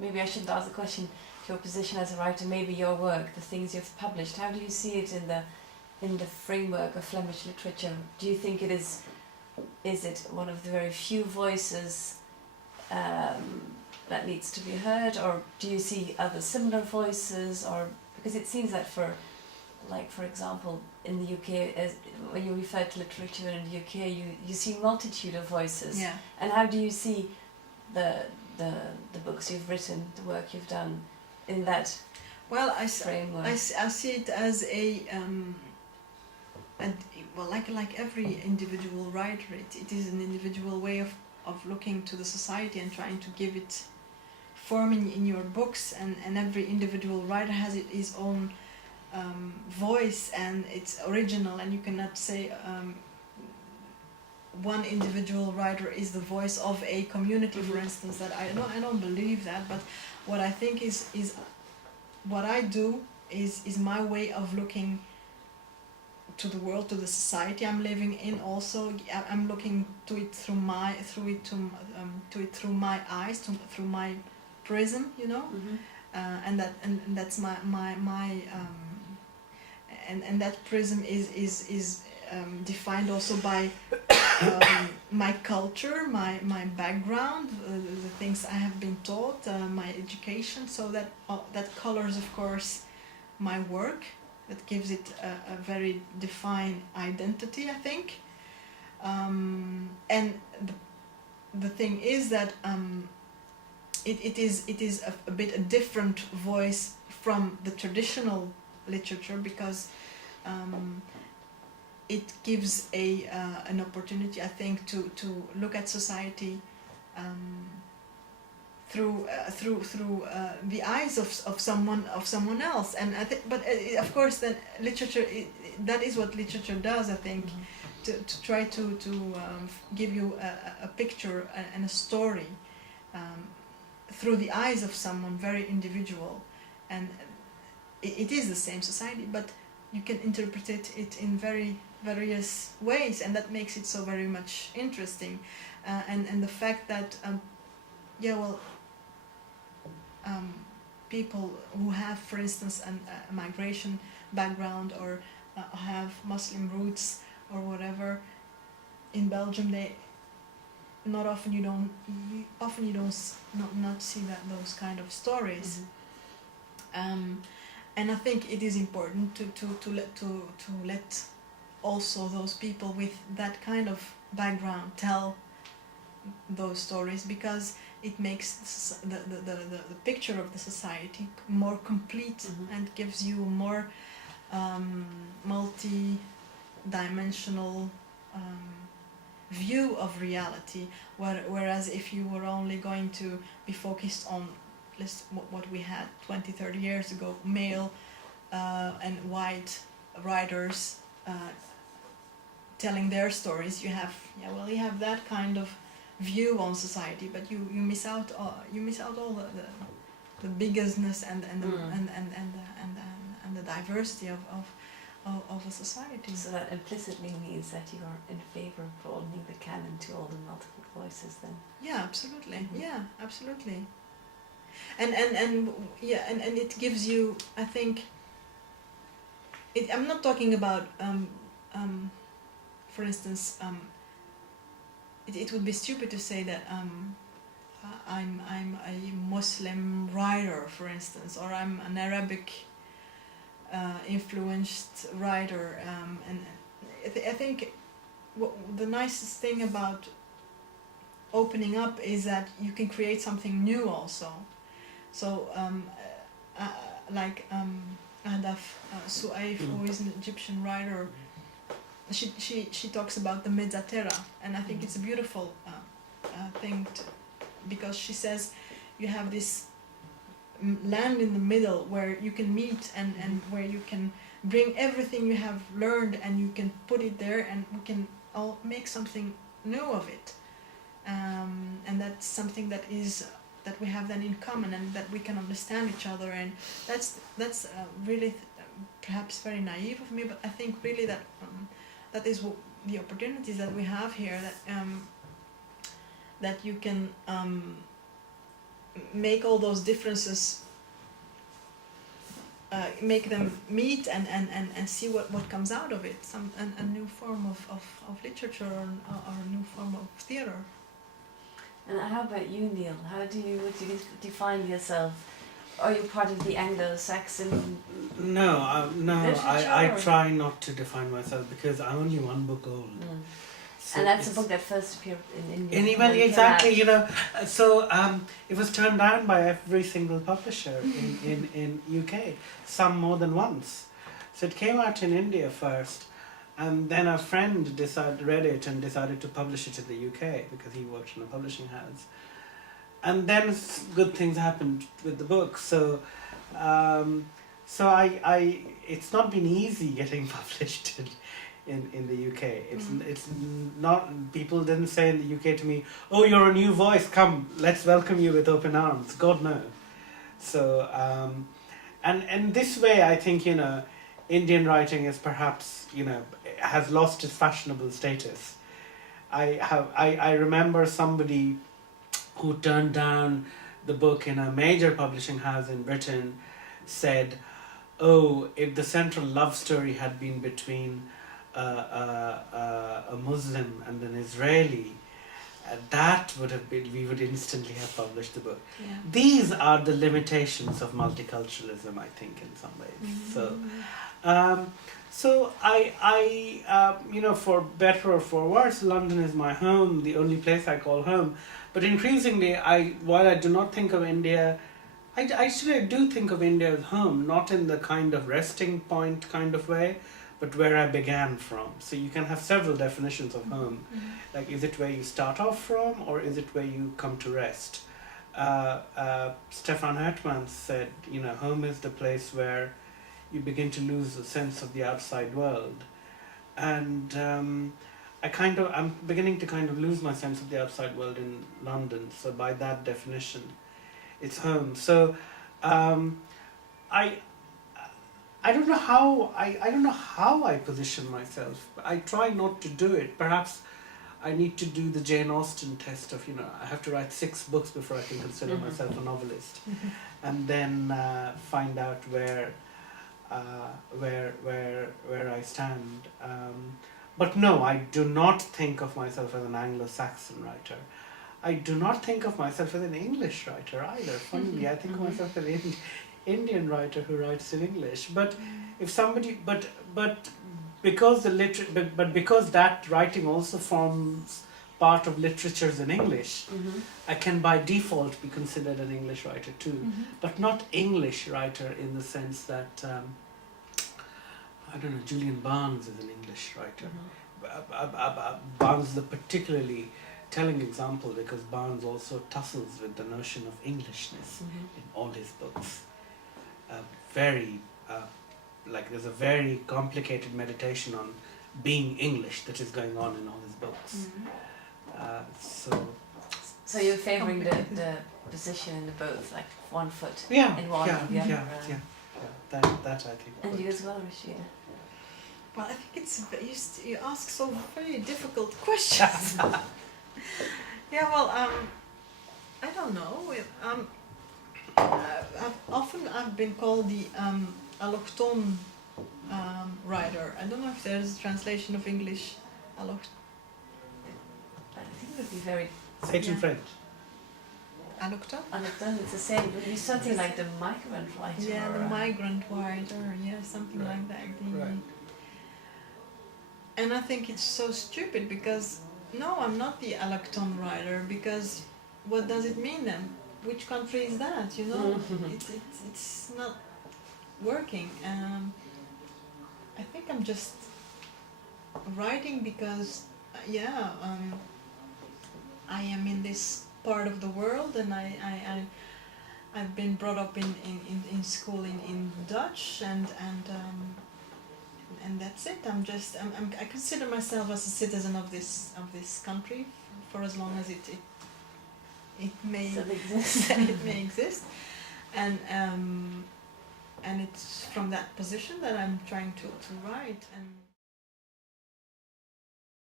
Maybe I shouldn't ask the question to your position as a writer. Maybe your work, the things you've published. How do you see it in the framework of Flemish literature? Do you think it is it one of the very few voices that needs to be heard, or do you see other similar voices? Or because it seems that for example, in the UK, when you refer to literature in the UK, you see multitude of voices. Yeah. And how do you see the books you've written, the work you've done, in that framework? I see it as like every individual writer, it is an individual way of looking to the society and trying to give it form in your books, and every individual writer has his own voice, and it's original, and you cannot say one individual writer is the voice of a community, for instance. That I don't believe that, but what I think is what I do is my way of looking to the world, to the society I'm living in. Also, I'm looking to it through my eyes, through my prism, you know. And that's my and that prism is defined also by my culture, my background, the things I have been taught, my education. So that colors, of course, my work. That gives it a very defined identity, I think. And the thing is that it is a bit a different voice from the traditional literature, because it gives an opportunity, I think, to look at society through the eyes of someone else. And I think, but of course, then literature, that is what literature does, I think. To try to give you a picture and a story through the eyes of someone very individual. And it is the same society, but you can interpret it in very various ways, and that makes it so very much interesting. And the fact that people who have, for instance, a migration background, or have Muslim roots or whatever, in Belgium, they not often you don't not see those kind of stories. And I think it is important to let also those people with that kind of background tell those stories, because it makes the picture of the society more complete, and gives you more multi-dimensional view of reality. Whereas if you were only going to be focused on what we had 20-30 years ago, male and white writers telling their stories, you have that kind of view on society, but you miss out all the bigness and the diversity of a society. So that implicitly means that you are in favor of broadening the canon to all the multiple voices, then? Yeah, absolutely. Yeah, absolutely. And it gives you, I think, I'm not talking about for instance, it would be stupid to say that I'm a Muslim writer, for instance, or I'm an Arabic influenced writer, and I think the nicest thing about opening up is that you can create something new also. So like Ahdaf Suaif, who is an Egyptian writer, she talks about the Mezzatera, and I think it's a beautiful thing because she says you have this land in the middle where you can meet and where you can bring everything you have learned, and you can put it there, and we can all make something new of it, and that's something that we have then in common, and that we can understand each other. And that's really perhaps very naive of me, but I think really that that is the opportunities that we have here, that you can make all those differences, make them meet and see what comes out of it, a new form of literature or a new form of theatre. And how about you, Neel? Would you define yourself? Are you part of the Anglo-Saxon? No, I Literature, or- try not to define myself because I'm only one book old. Mm. So And that's a it's- book that first appeared in India. And and even then came exactly, out. you know, so it was turned down by every single publisher in UK, some more than once. So it came out in India first, and then a friend read it and decided to publish it in the UK because he worked in a publishing house. And then good things happened with the book. So, it's not been easy getting published in the UK. It's not. People didn't say in the UK to me, "Oh, you're a new voice. Come, let's welcome you with open arms." God no. So, and this way, I think, you know, Indian writing is perhaps, you know, has lost its fashionable status. I remember somebody who turned down the book in a major publishing house in Britain said, "Oh, if the central love story had been between a Muslim and an Israeli, that would have been, we would instantly have published the book." Yeah. These are the limitations of multiculturalism, I think, in some ways. So I you know, for better or for worse, London is my home, the only place I call home. But increasingly, while I do not think of India, I do think of India as home, not in the kind of resting point kind of way, but where I began from. So you can have several definitions of home. Like, is it where you start off from, or is it where you come to rest? Stefan Hertmann said, you know, home is the place where you begin to lose a sense of the outside world. And I'm beginning to kind of lose my sense of the outside world in London. So by that definition, it's home. So I don't know how I don't know how I position myself. I try not to do it. Perhaps I need to do the Jane Austen test of, you know, I have to write 6 books before I can consider myself a novelist, and then find out where I stand. But no, I do not think of myself as an Anglo-Saxon writer. I do not think of myself as an English writer either. Funnily, I think of myself as an Indian writer who writes in English. But if somebody, but because because that writing also forms part of literatures in English, I can by default be considered an English writer too, but not English writer in the sense that I don't know, Julian Barnes is an English writer. Barnes is a particularly telling example because Barnes also tussles with the notion of Englishness in all his books. There's a very complicated meditation on being English that is going on in all his books. So you're favouring the position in the both, like one foot Yeah, in one and the other. yeah. That I think. And you as well, Rachida. Well, I think you ask so very difficult questions. Yeah, well, I don't know. I've been called the allochthone writer. I don't know if there's a translation of English. I think it would be very Say it in French. Allochthone? Allochthone, it's the same. It would be something like the migrant writer. Yeah, or, the migrant writer. Yeah, something Right. like that. Right. And I think it's so stupid because no, I'm not the allochthone writer because what does it mean then? Which country is that? You know, it's not working. I think I'm just writing because I am in this part of the world and I've been brought up in school in Dutch and that's it. I consider myself as a citizen of this country for as long as it may Still exists. it may exist, and it's from that position that I'm trying to write. And